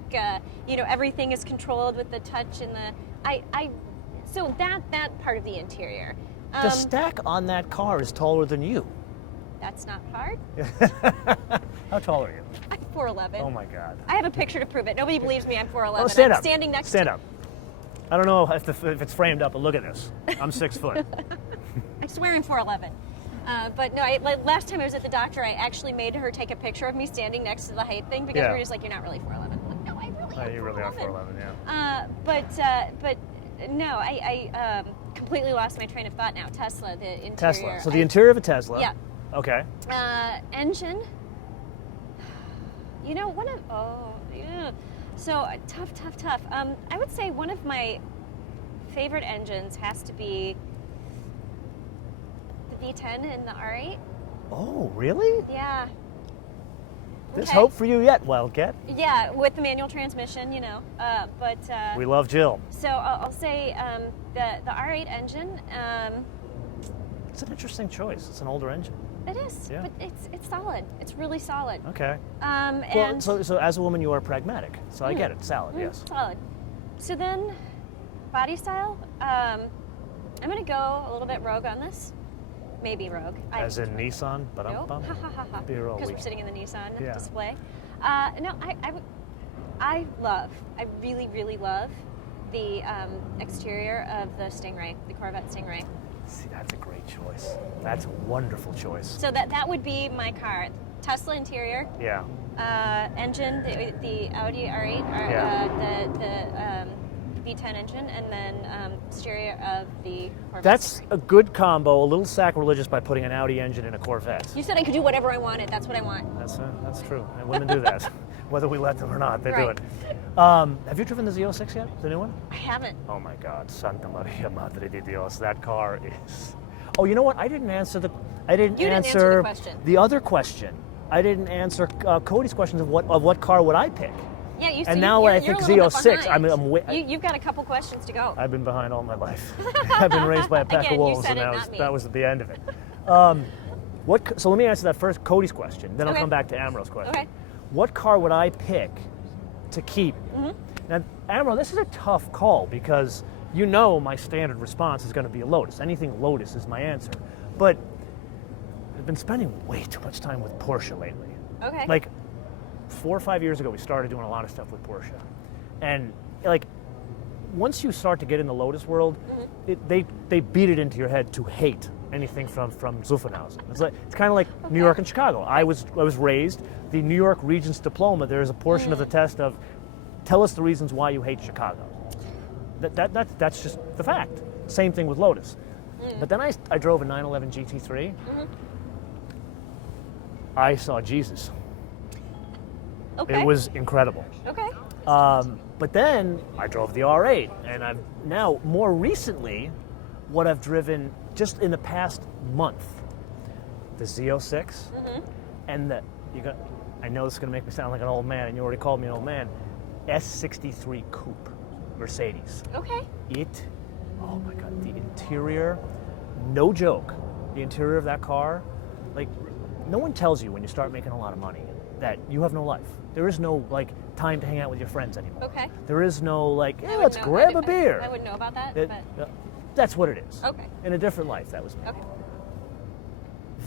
Everything is controlled with the touch and so that part of the interior. The stack on that car is taller than you. That's not hard. How tall are you? I'm 4'11". Oh my God. I have a picture to prove it. Nobody believes me. I'm 4'11". Oh, stand I'm up. standing next Stand to up. I don't know if it's framed up, but look at this. I'm 6 foot. I swear I'm 4'11". But no, last time I was at the doctor, I actually made her take a picture of me standing next to the height thing because we were just like, you're not really 4'11". I'm like, no, I really am. You really are 4'11", yeah. But no, I completely lost my train of thought now. Tesla, the interior. Tesla. So the interior of a Tesla. Yeah. Okay. Engine. So tough. I would say one of my favorite engines has to be the V10 and the R8. Oh, really? Yeah. There's Okay. hope for you yet, Wildcat. Yeah, with the manual transmission, We love Jill. So I'll say the R8 engine. It's an interesting choice. It's an older engine. It is, Yeah. but it's solid. It's really solid. Okay. And Well, so as a woman, you are pragmatic. So I get it. Solid, yes. solid. So then, body style. I'm gonna go a little bit rogue on this. Maybe rogue. As in Nissan, but Nope. Be real Because weak. we're sitting in the Nissan Yeah. display. No, I really, really love the exterior of the Stingray, the Corvette Stingray. See, that's a great choice. That's a wonderful choice. So that would be my car. Tesla interior, Yeah. engine, the Audi R8, the V10 engine, and then exterior of the Corvette. That's a good combo. A little sacrilegious by putting an Audi engine in a Corvette. You said I could do whatever I wanted. That's what I want. That's true. And women do that, whether we let them or not. They do Right. it. Have you driven the Z06 yet? The new one? I haven't. Oh my God, Santa Maria Madre de Dios! That car is. Oh, you know what? I didn't answer the. I didn't You didn't answer answer the question. the other question. I didn't answer Cody's questions of what car would I pick. Yeah, you. And So now you're, I you're think a little bit Z06. behind. You've got a couple questions to go. I've been behind all my life. I've been raised by a pack Again, of you wolves, said and it, not me. that was the end of it. So let me answer that first, Cody's question. Then I'll Okay. come back to Amro's question. Okay. What car would I pick to keep? Mm-hmm. Now, Amro, this is a tough call because you know my standard response is going to be a Lotus. Anything Lotus is my answer. But I've been spending way too much time with Porsche lately. Okay. Like 4 or 5 years ago, we started doing a lot of stuff with Porsche. And like, once you start to get in the Lotus world, they beat it into your head to hate anything from Zuffenhausen. It's kind of like New York and Chicago. I was raised, the New York Regents diploma, there's a portion of the test of, tell us the reasons why you hate Chicago. That's just the fact. Same thing with Lotus. But then I drove a 911 GT3. I saw Jesus. Okay. It was incredible. Okay. But then I drove the R8, and I've now, more recently, what I've driven just in the past month, the Z06, and I know this is going to make me sound like an old man, and you already called me an old man, S63 Coupe, Mercedes. Okay. Oh my God, the interior, no joke, the interior of that car, like, no one tells you when you start making a lot of money that you have no life. There is no, like, time to hang out with your friends anymore. Okay. There is no, like, I hey, wouldn't let's know- grab a beer. I wouldn't know about that. But That's what it is. Okay. In a different life, that was me. Okay.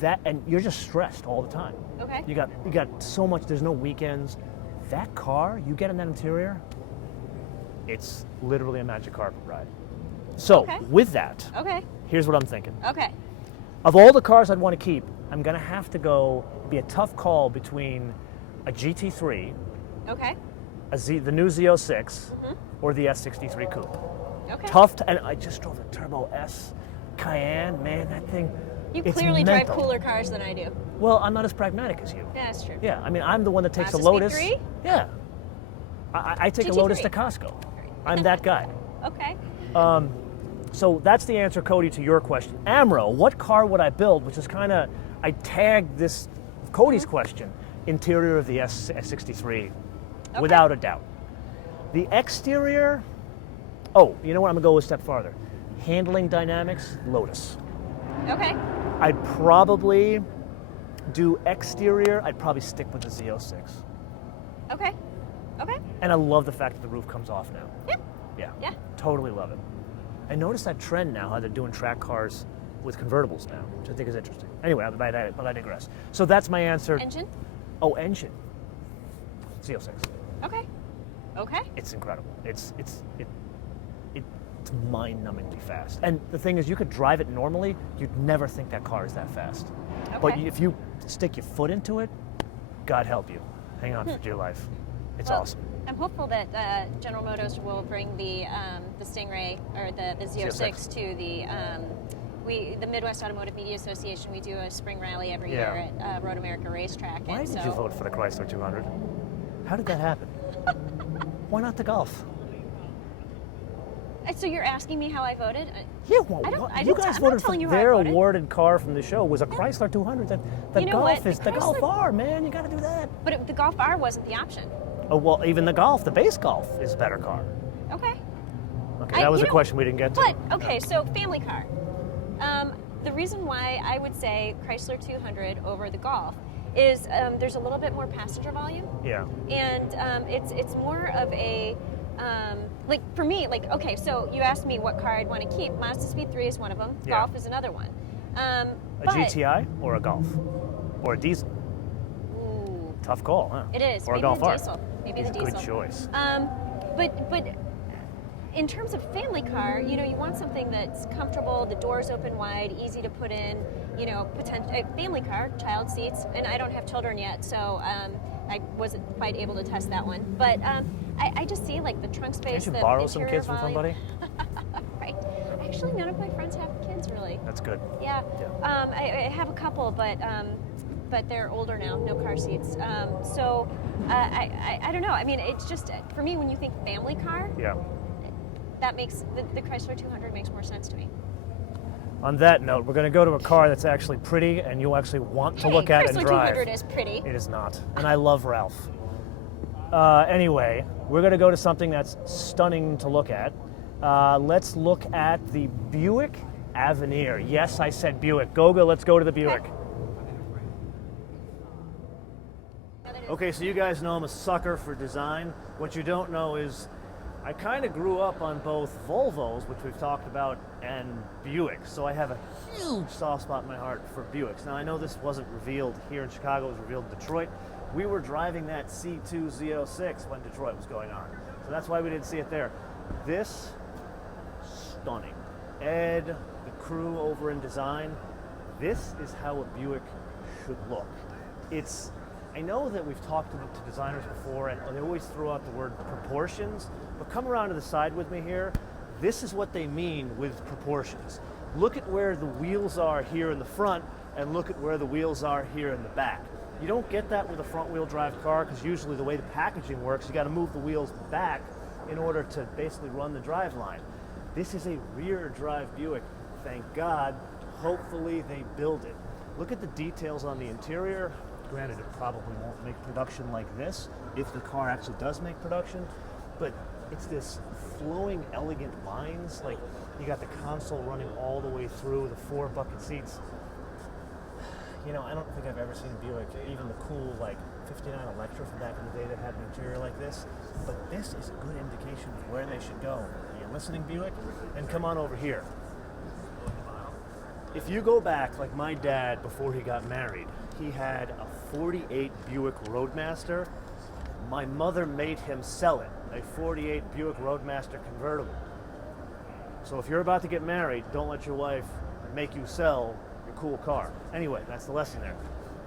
That, and you're just stressed all the time. Okay. You got so much, there's no weekends. That car, you get in that interior, it's literally a magic carpet ride. So, Okay. with that, Okay. here's what I'm thinking. Okay. Of all the cars I'd want to keep, I'm going to have to be a tough call between a GT3, Okay. the new Z06, or the S63 Coupe. Okay. Tough, and I just drove a Turbo S Cayenne, man, that thing, You it's clearly drive mental. cooler cars than I do. Well, I'm not as pragmatic as you. Yeah, that's true. Yeah, I mean, I'm the one that takes Mazda a Lotus. Speed 3? Yeah. I take a GT3. Lotus to Costco. I'm that guy. Okay. So that's the answer, Cody, to your question. Amro, what car would I build? Which is kind of, I tagged this, Cody's question, interior of the S63, without a doubt. The exterior, oh, you know what, I'm gonna go a step farther. Handling dynamics, Lotus. Okay. I'd probably do exterior, I'd probably stick with the Z06. Okay. Okay. And I love the fact that the roof comes off now. Yeah. Yeah. Yeah. Totally love it. I noticed that trend now, how they're doing track cars with convertibles now, which I think is interesting. Anyway, but I digress. So that's my answer. Engine? Oh, engine. Z06. Okay. Okay. It's incredible. It's mind-numbingly fast. And the thing is, you could drive it normally, you'd never think that car is that fast. But Okay. if you stick your foot into it, God help you. Hang on for dear life. It's Well, awesome. I'm hopeful that General Motors will bring the Stingray or the Z06 to the Midwest Automotive Media Association. We do a spring rally every Yeah. year at Road America Racetrack. Why and did so, you vote for the Chrysler 200? How did that happen? Why not the Golf? So you're asking me how I voted? Yeah, well, I don't- I you don't- guys I'm not voted for telling you how I their voted. awarded car from the show was a Chrysler 200. The You know Golf what? is The the Golf Chrysler- R, man. You got to do that. But the Golf R wasn't the option. Oh well, even the Golf, the base Golf, is a better car. Okay. Okay, that was you a know- question we didn't get to. But okay, so family car. The reason why I would say Chrysler 200 over the Golf is there's a little bit more passenger volume, Yeah. and it's more of a like for me, like okay, so you asked me what car I'd want to keep. Mazda Speed 3 is one of them. Yeah. Golf is another one. A But- GTI or a Golf or a diesel? Ooh, Tough call, huh? it is. Or Maybe a Golf the R. diesel. Maybe It's the a diesel. good choice. But in terms of family car, you know, you want something that's comfortable, the doors open wide, easy to put in, you know, family car, child seats, and I don't have children yet, so I wasn't quite able to test that one. But I just see like the trunk space, Can't you the borrow some interior kids from volume. somebody? Right. Actually, none of my friends have kids, really. That's good. Yeah. I have a couple, but they're older now, no car seats. So I don't know. I mean, it's just, for me, when you think family car, Yeah. that makes, the Chrysler 200 makes more sense to me. On that note, we're going to go to a car that's actually pretty and you'll actually want to look at Chrysler and drive. 200 is pretty. It is not. And I love Ralph. Anyway, we're going to go to something that's stunning to look at. Let's look at the Buick Avenir. Yes, I said Buick. Goga, let's go to the Buick. Okay, so you guys know I'm a sucker for design. What you don't know is I kind of grew up on both Volvos, which we've talked about, and Buicks. So I have a huge soft spot in my heart for Buicks. Now I know this wasn't revealed here in Chicago, it was revealed in Detroit. We were driving that C2 Z06 when Detroit was going on. So that's why we didn't see it there. This, stunning. Ed, the crew over in design, this is how a Buick should look. I know that we've talked to designers before and they always throw out the word proportions, but come around to the side with me here. This is what they mean with proportions. Look at where the wheels are here in the front and look at where the wheels are here in the back. You don't get that with a front wheel drive car because usually the way the packaging works, you got to move the wheels back in order to basically run the drive line. This is a rear drive Buick, thank God. Hopefully they build it. Look at the details on the interior. Granted, it probably won't make production like this if the car actually does make production, but it's this flowing, elegant lines. Like you got the console running all the way through, the 4 bucket seats. You know, I don't think I've ever seen a Buick, even the cool like 59 Electra from back in the day that had an interior like this. But this is a good indication of where they should go. Are you listening, Buick? And come on over here. If you go back, like my dad, before he got married, he had a 48 Buick Roadmaster. My mother made him sell it, a 48 Buick Roadmaster convertible. So if you're about to get married, don't let your wife make you sell your cool car. Anyway, that's the lesson there.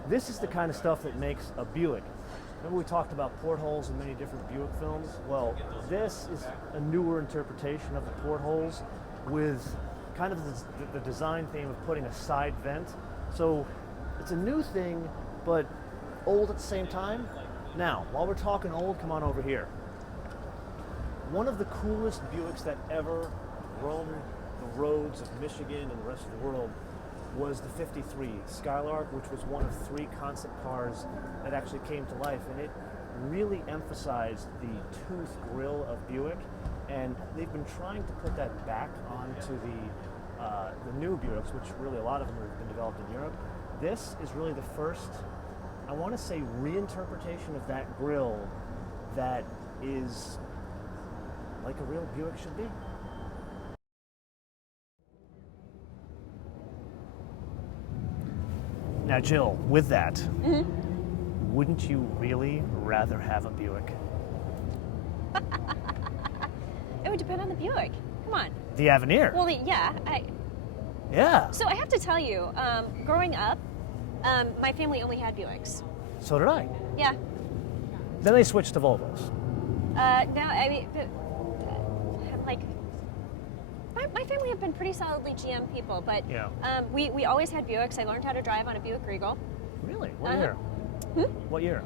This is the kind of stuff that makes a Buick. Remember we talked about portholes in many different Buick films? Well, this is a newer interpretation of the portholes with kind of the design theme of putting a side vent. So it's a new thing, but old at the same time. Now, while we're talking old, come on over here. One of the coolest Buicks that ever roamed the roads of Michigan and the rest of the world was the 53 Skylark, which was one of 3 concept cars that actually came to life, and it really emphasized the tooth grille of Buick, and they've been trying to put that back onto the new Buicks, which really a lot of them have been developed in Europe. This is really the first, I want to say, reinterpretation of that grille that is like a real Buick should be. Now, Jill, with that, wouldn't you really rather have a Buick? It would depend on the Buick. Come on. The Avenir. Well, yeah. Yeah. So I have to tell you, growing up, my family only had Buicks. So did I. Yeah. Then they switched to Volvos. Now, I mean, like, my family have been pretty solidly GM people, but Yeah. We always had Buicks. I learned how to drive on a Buick Regal. Really? What year? What year?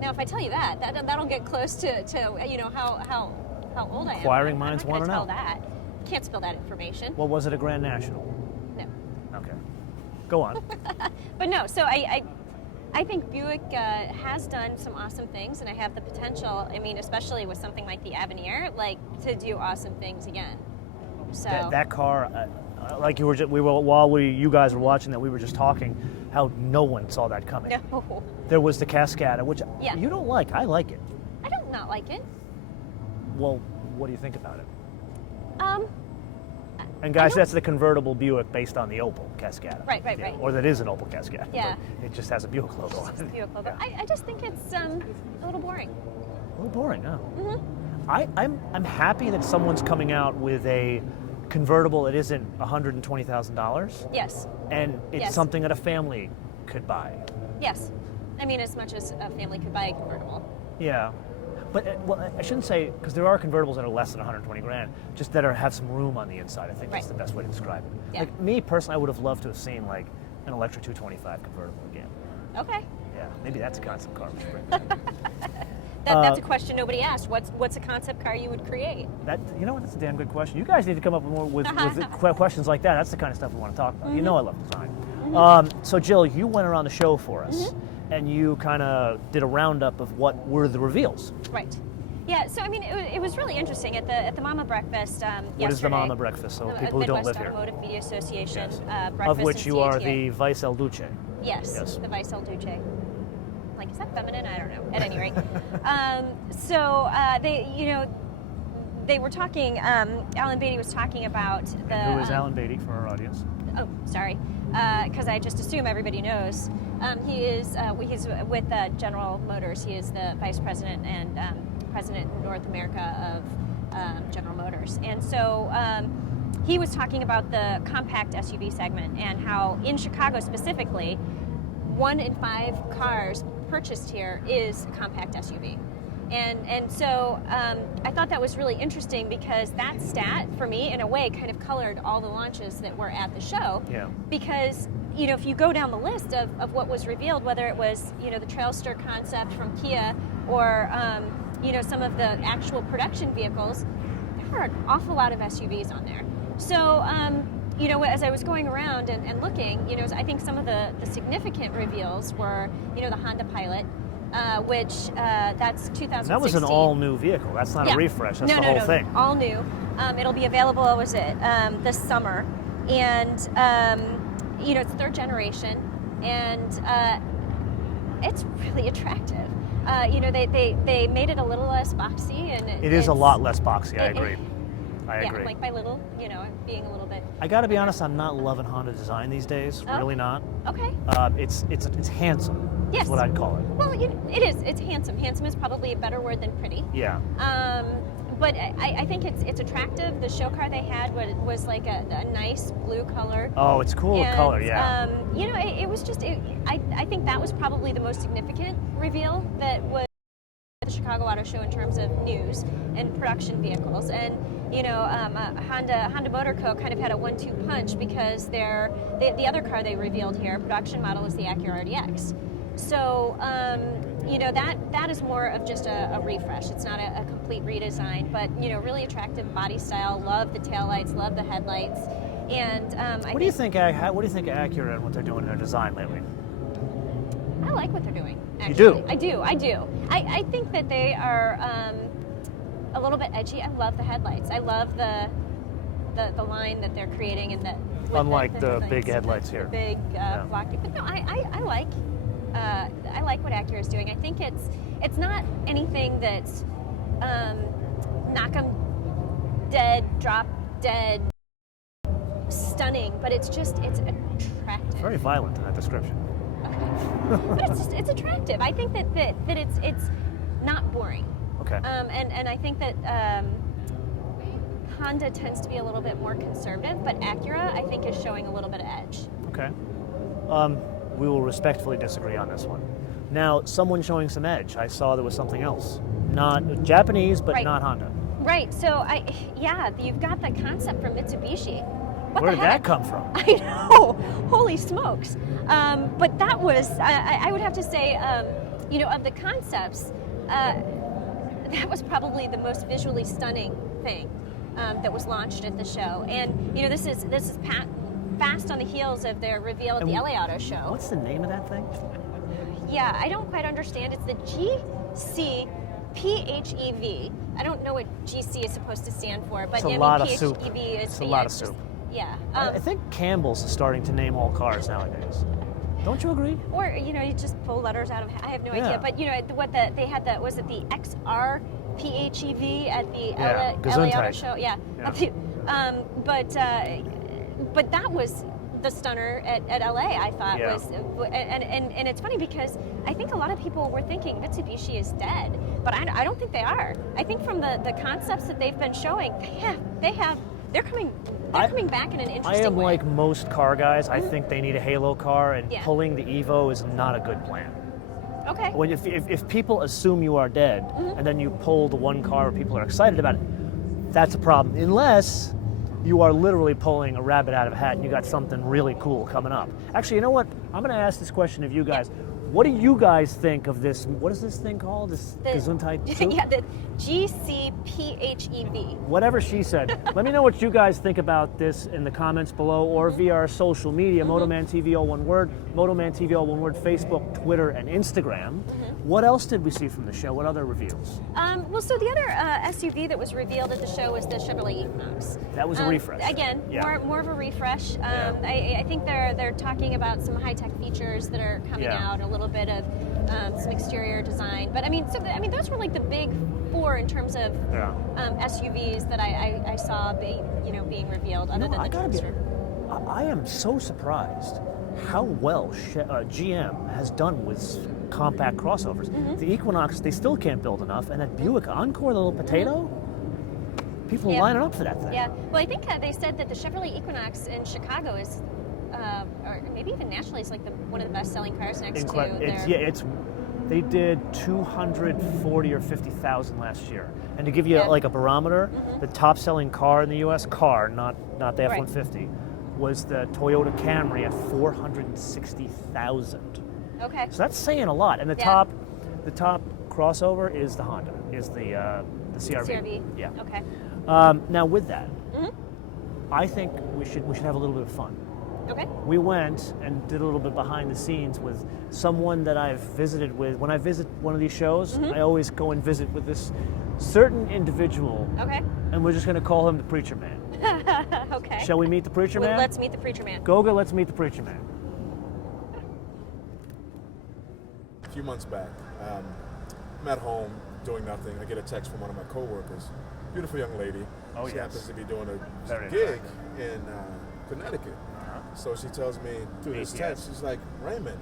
Now, if I tell you that'll get close to you know how old I am. Inquiring minds I'm want not to gonna know. tell that. Can't spill that information. Well, was it a Grand National? No. Okay. Go on. But no, so I think Buick has done some awesome things, and I have the potential, I mean, especially with something like the Avenir, like, to do awesome things again. So That car, like you guys were watching that, we were just talking how no one saw that coming. No. There was the Cascada, which Yeah. you don't like. I like it. I don't not like it. Well, what do you think about it? And I guys, don't- that's the convertible Buick based on the Opel Cascada. Right, Yeah, right. Or that is an Opel Cascada. Yeah. But it just has a Buick logo on it. Buick logo. I just think it's a little boring. A little boring, huh? I'm happy that someone's coming out with a convertible that isn't $120,000, Yes. and it's Yes. something that a family could buy. Yes. I mean, as much as a family could buy a convertible. Yeah, but well, I shouldn't say, because there are convertibles that are less than 120 grand, just that have some room on the inside. I think that's Right. the best way to describe it. Yeah. Like me personally, I would have loved to have seen like an Electra 225 convertible again. Okay. Yeah, maybe that's a concept car we should bring back. That's a question nobody asked. What's a concept car you would create? That, you know what? That's a damn good question. You guys need to come up with more with questions like that. That's the kind of stuff we want to talk about. You know I love design. So Jill, you went around the show for us, and you kind of did a roundup of what were the reveals. Right. Yeah. So I mean, it was really interesting at the Mama Breakfast yesterday. What is the Mama Breakfast? So people who don't live here. Midwest Automotive Media Association Yes. breakfast Of which in you are CATA. the Vice El Duce. Yes, the Vice El Duce. Like, is that feminine? I don't know. At any rate, they were talking. Alan Beatty was talking about the. And who is Alan Beatty for our audience? Oh, sorry, because I just assume everybody knows. He's with General Motors. He is the vice president and president in North America of General Motors, and so. He was talking about the compact SUV segment and how in Chicago specifically, 1 in 5 cars purchased here is a compact SUV. And so I thought that was really interesting because that stat, for me, in a way, kind of colored all the launches that were at the show. Yeah. Because, you know, if you go down the list of what was revealed, whether it was, you know, the Trailster concept from Kia or, you know, some of the actual production vehicles, there are an awful lot of SUVs on there. So, you know, as I was going around and looking, you know, I think some of the significant reveals were, you know, the Honda Pilot, which that's 2016. That was an all-new vehicle. That's not a refresh. That's the whole thing. All new. It'll be available, this summer. And, you know, it's 3rd generation. And it's really attractive. You know, they made it a little less boxy. And It is a lot less boxy, I agree. I agree. Yeah, like by little, you know, being a little bit. I got to be honest, I'm not loving Honda design these days. Oh. Really not. Okay. It's handsome. Yes. Is what I'd call it. Well, it is. It's handsome. Handsome is probably a better word than pretty. Yeah. But I think it's attractive. The show car they had was like a nice blue color. Oh, it's cool and, color. Yeah. You know, it was just, I think that was probably the most significant reveal that was the Chicago Auto Show in terms of news and production vehicles. And Honda Motor Co. kind of had a 1-2 punch because the other car they revealed here, production model, is the Acura RDX. So that is more of just a refresh. It's not a complete redesign, but really attractive body style. Love the taillights, love the headlights. And what do you think of Acura and what they're doing in their design lately? I like what they're doing. Actually. You do? I do. I think that they are a little bit edgy. I love the headlights. I love the line that they're creating, and unlike the big headlights here. The big block. But no, I like what Acura is doing. I think it's not anything that's knock 'em dead, drop dead, stunning, but it's attractive. Very violent in that description. But it's attractive. I think that it's not boring. Okay. And I think that Honda tends to be a little bit more conservative, but Acura, I think, is showing a little bit of edge. Okay. We will respectfully disagree on this one. Now, someone showing some edge. I saw there was something else. Not Japanese, but right. Not Honda. Right. So, you've got the concept from Mitsubishi. Where did that come from? I know. Holy smokes. But that was, I would have to say, of the concepts, that was probably the most visually stunning thing that was launched at the show. And, this is fast on the heels of their reveal at the LA Auto Show. What's the name of that thing? Yeah, I don't quite understand. It's the GC-PHEV. I don't know what GC is supposed to stand for, but it's a lot of PHEV soup. is It's a lot of soup. Yeah. I think Campbell's is starting to name all cars nowadays. Don't you agree? Or you just pull letters out of. I have no idea. But they had was it the XR PHEV at the LA Auto Show? Yeah. But that was the stunner at LA. I thought was, and it's funny because I think a lot of people were thinking Mitsubishi is dead, but I don't think they are. I think from the concepts that they've been showing, they're coming back in an interesting way. I am like most car guys. I think they need a halo car, and pulling the Evo is not a good plan. Okay. When if people assume you are dead, and then you pull the one car where people are excited about it, that's a problem. Unless you are literally pulling a rabbit out of a hat and you got something really cool coming up. Actually, you know what? I'm going to ask this question of you guys. Yeah. What do you guys think of this? What is this thing called? This Gesundheit? Yeah, the GC-PHEV. Whatever she said. Let me know what you guys think about this in the comments below or via our social media, MotoManTV, all one word, MotoManTV, all one word, Facebook, Twitter, and Instagram. What else did we see from the show? What other reveals? So the other SUV that was revealed at the show was the Chevrolet Equinox. That was a refresh. Again, more of a refresh. I think they're talking about some high-tech features that are coming out, a little bit of some exterior design. But those were like the big four in terms of SUVs that I saw being revealed. Other than the Trailster. I am so surprised how well GM has done with compact crossovers. The Equinox, they still can't build enough, and that Buick Encore, the little potato, people are lining up for that thing. Yeah, well, I think they said that the Chevrolet Equinox in Chicago is, or maybe even nationally, is like one of the best-selling cars next to their... They did 240 or 50,000 last year. And to give you like a barometer, the top-selling car in the U.S., not the F-150, was the Toyota Camry at 460,000. Okay. So that's saying a lot. And the top crossover is the Honda, is the CR-V. CR-V. Yeah. Okay. Now with that, I think we should have a little bit of fun. Okay. We went and did a little bit behind the scenes with someone that I've visited with. When I visit one of these shows, I always go and visit with this certain individual. Okay. And we're just going to call him the Preacher Man. Okay. Shall we meet the Preacher Man? Let's meet the Preacher Man. Goga, let's meet the Preacher Man. A few months back, I'm at home doing nothing. I get a text from one of my coworkers. Beautiful young lady. She happens to be doing a gig in Connecticut. So she tells me through this text, she's like, Raymond,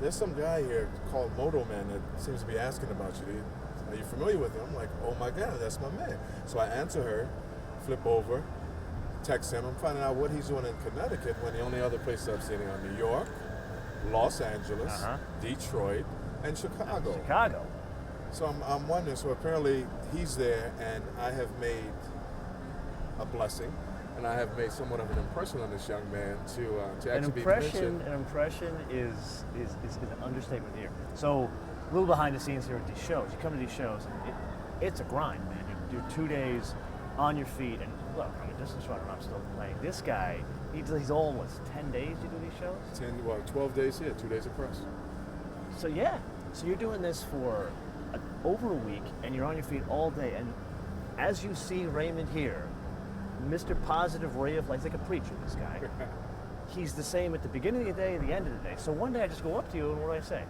there's some guy here called MotoMan that seems to be asking about you. Are you familiar with him? I'm like, oh my God, that's my man. So I answer her, flip over, text him. I'm finding out what he's doing in Connecticut when the only other places I've seen him are New York, Los Angeles, Detroit, and Chicago. Chicago. So I'm wondering, so apparently he's there, and I have made a blessing, and I have made somewhat of an impression on this young man to actually be mentioned. An impression is an understatement here. So a little behind the scenes here at these shows. You come to these shows, and it's a grind, man. You do 2 days on your feet, and look, I'm a distance runner, I'm still playing. This guy, he's almost 10 days you do these shows? 12 days here, 2 days of press. So so you're doing this for over a week, and you're on your feet all day, and as you see Raymond here, Mr. Positive Ray of Light, he's like a preacher, this guy. He's the same at the beginning of the day and the end of the day. So one day I just go up to you, and what do I say?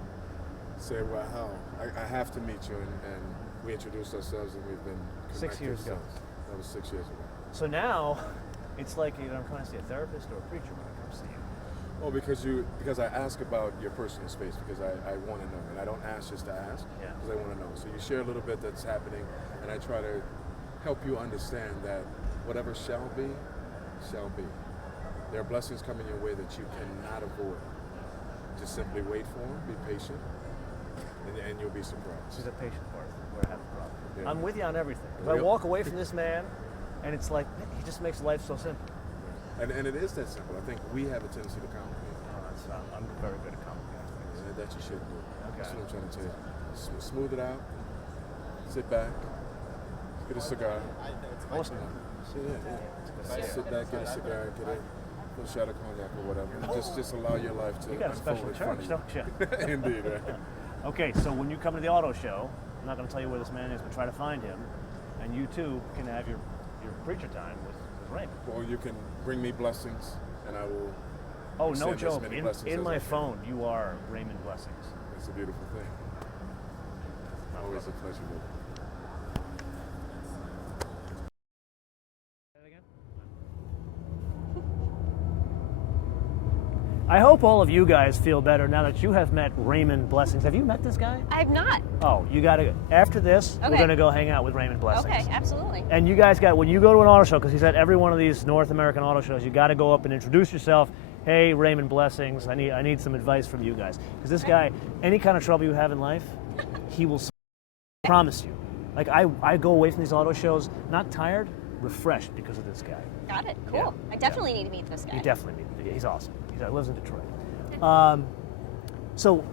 Say, well, how? I have to meet you, and we introduced ourselves, and we've been connected 6 years ago. since. That was 6 years ago. So now, it's like either I'm trying to see a therapist or a preacher when it comes to you. Well, because I ask about your personal space, because I want to know, and I don't ask just to ask, because I want to know. So you share a little bit that's happening, and I try to help you understand that whatever shall be, shall be. There are blessings coming your way that you cannot avoid. Just simply wait for them, be patient, and you'll be surprised. She's a patient part. We're having a problem. Yeah. I'm with you on everything. If I walk away from this man, and it's like, he just makes life so simple. And it is that simple. I think we have a tendency to complicate. I'm very good at complicating things. And that you should do. Okay. That's what I'm trying to tell you. Smooth it out. Sit back. Get a cigar. Awesome. Sit back, get a cigar, get a little shot of cognac or whatever. Just allow your life to You got a special unfold in church, front don't you? of you. Indeed, right? Okay, so when you come to the auto show, I'm not going to tell you where this man is, but try to find him, and you too can have your preacher time with Raymond. Or you can bring me blessings, and I will. Oh, no send as joke. many blessings In as my I can. phone, you are Raymond Blessings. It's a beautiful thing. Always a pleasure. I hope all of you guys feel better now that you have met Raymond Blessings. Have you met this guy? I have not. Oh, you got to. After this, we're Okay. going to go hang out with Raymond Blessings. Okay, absolutely. And you guys when you go to an auto show, because he's at every one of these North American auto shows, you got to go up and introduce yourself. Hey, Raymond Blessings, I need some advice from you guys. Because this guy, any kind of trouble you have in life, he will promise you. Like, I go away from these auto shows, not tired, refreshed because of this guy. Got it. Cool. Yeah. I definitely need to meet this guy. You definitely need. He's awesome. He lives in Detroit. So,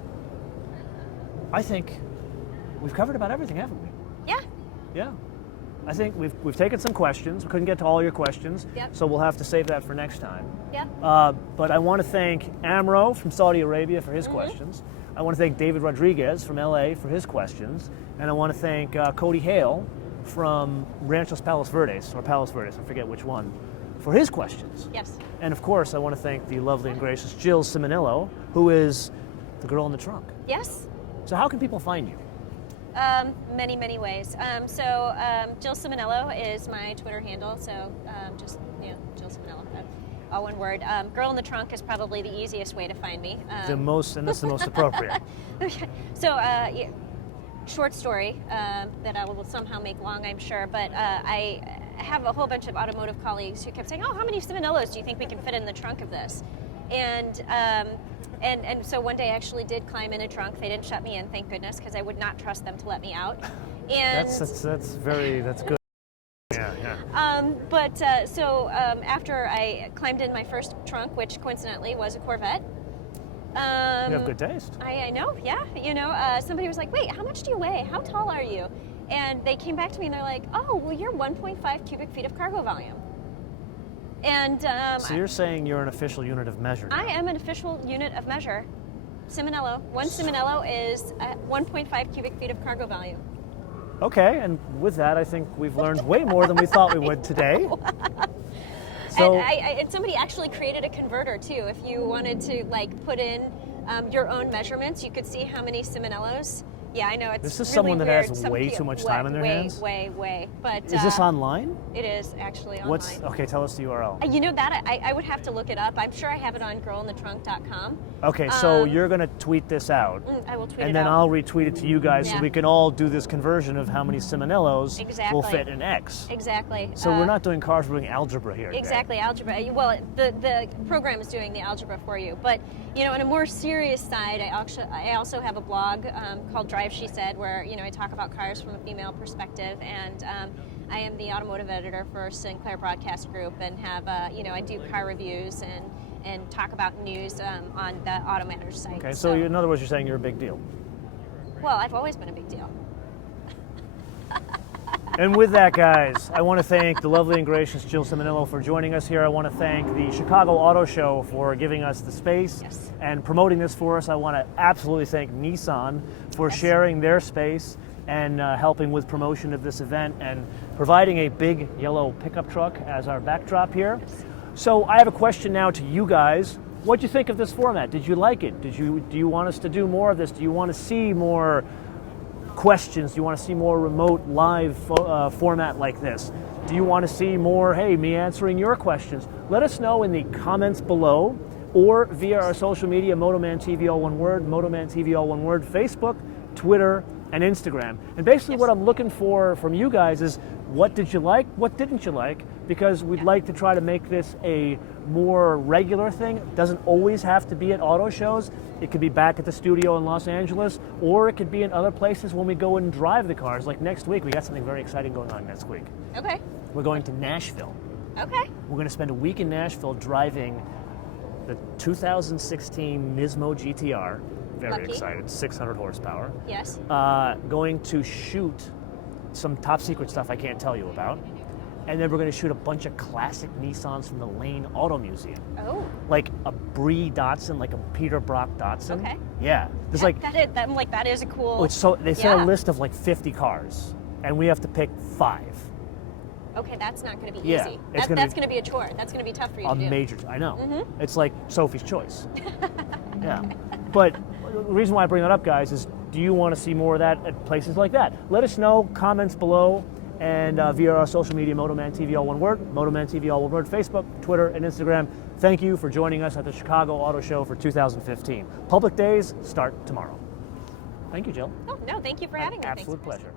I think we've covered about everything, haven't we? Yeah. Yeah. I think we've taken some questions. We couldn't get to all your questions, so we'll have to save that for next time. Yep. But I want to thank Amro from Saudi Arabia for his questions. I want to thank David Rodriguez from LA for his questions. And I want to thank Cody Hale from Ranchos Palos Verdes, or Palos Verdes, I forget which one, for his questions. Yes. And of course, I want to thank the lovely and gracious Jill Simonillo, who is the girl in the trunk. Yes. So how can people find you? Many, many ways. Jill Simonello is my Twitter handle, so just, Jill Simonello, all one word. Girl in the Trunk is probably the easiest way to find me. And that's the most appropriate. Okay. So, short story that I will somehow make long, I'm sure, but I have a whole bunch of automotive colleagues who kept saying, oh, how many Simonellos do you think we can fit in the trunk of this? And so one day I actually did climb in a trunk. They didn't shut me in, thank goodness, because I would not trust them to let me out. And that's good. Yeah. After I climbed in my first trunk, which coincidentally was a Corvette. You have good taste. I know, yeah. Somebody was like, wait, how much do you weigh? How tall are you? And they came back to me and they're like, oh, well, you're 1.5 cubic feet of cargo volume. And so you're saying you're an official unit of measure now. I am an official unit of measure. Simonello. One Simonello is 1.5 cubic feet of cargo volume. Okay, and with that, I think we've learned way more than we thought we would today. So, and somebody actually created a converter too. If you wanted to put in your own measurements, you could see how many Simonellos Yeah, I know. It's This is really someone that weird. has Some way people- too much time on their hands. Way. But Is this online? It is actually online. Okay, tell us the URL. You know that I would have to look it up. I'm sure I have it on girlinthetrunk.com. Okay, so you're going to tweet this out. I will tweet it out. And then I'll retweet it to you guys so Yeah. we can all do this conversion of how many Simonellos Exactly. will fit in X. Exactly. So we're not doing cars, we're doing algebra here. today. Exactly, algebra. Well, the program is doing the algebra for you. But, on a more serious side, I also have a blog called Drive She Said, where, I talk about cars from a female perspective. And I am the automotive editor for Sinclair Broadcast Group and have, I do car reviews and talk about news on the Auto Manager site. Okay, so in other words, you're saying you're a big deal. Well, I've always been a big deal. And with that, guys, I want to thank the lovely and gracious Jill Simonello for joining us here. I want to thank the Chicago Auto Show for giving us the space and promoting this for us. I want to absolutely thank Nissan for sharing their space and helping with promotion of this event and providing a big yellow pickup truck as our backdrop here. So I have a question now to you guys. What do you think of this format? Did you like it? Do you want us to do more of this? Do you want to see more questions? Do you want to see more remote live format like this? Do you want to see more, hey, me answering your questions? Let us know in the comments below or via our social media, MotoManTV all one word, MotoManTV all one word, Facebook, Twitter, and Instagram. And basically what I'm looking for from you guys is what did you like, what didn't you like? Because we'd like to try to make this a more regular thing. It doesn't always have to be at auto shows. It could be back at the studio in Los Angeles, or it could be in other places when we go and drive the cars. Like next week, we got something very exciting going on next week. Okay. We're going to Nashville. Okay. We're going to spend a week in Nashville driving the 2016 Nismo GTR. Very Lucky. excited, 600 horsepower. Yes. Going to shoot some top secret stuff I can't tell you about. And then we're going to shoot a bunch of classic Nissans from the Lane Auto Museum. Oh. Like a Bree Datsun, like a Peter Brock Datsun. Okay. Yeah. There's that is a cool. So they sent Yeah. a list of like 50 cars, and we have to pick 5. Okay, that's not going to be Yeah, easy. it's That's going to be a chore. That's going to be tough for you A to do. major, I know. Mm-hmm. It's like Sophie's Choice. Yeah. But the reason why I bring that up, guys, is do you want to see more of that at places like that? Let us know, comments below, and via our social media, MotoManTV all one word, MotoManTV all one word, Facebook, Twitter, and Instagram. Thank you for joining us at the Chicago Auto Show for 2015. Public days start tomorrow. Thank you, Jill. Oh, no, thank you for having me. Absolute Thanks. pleasure.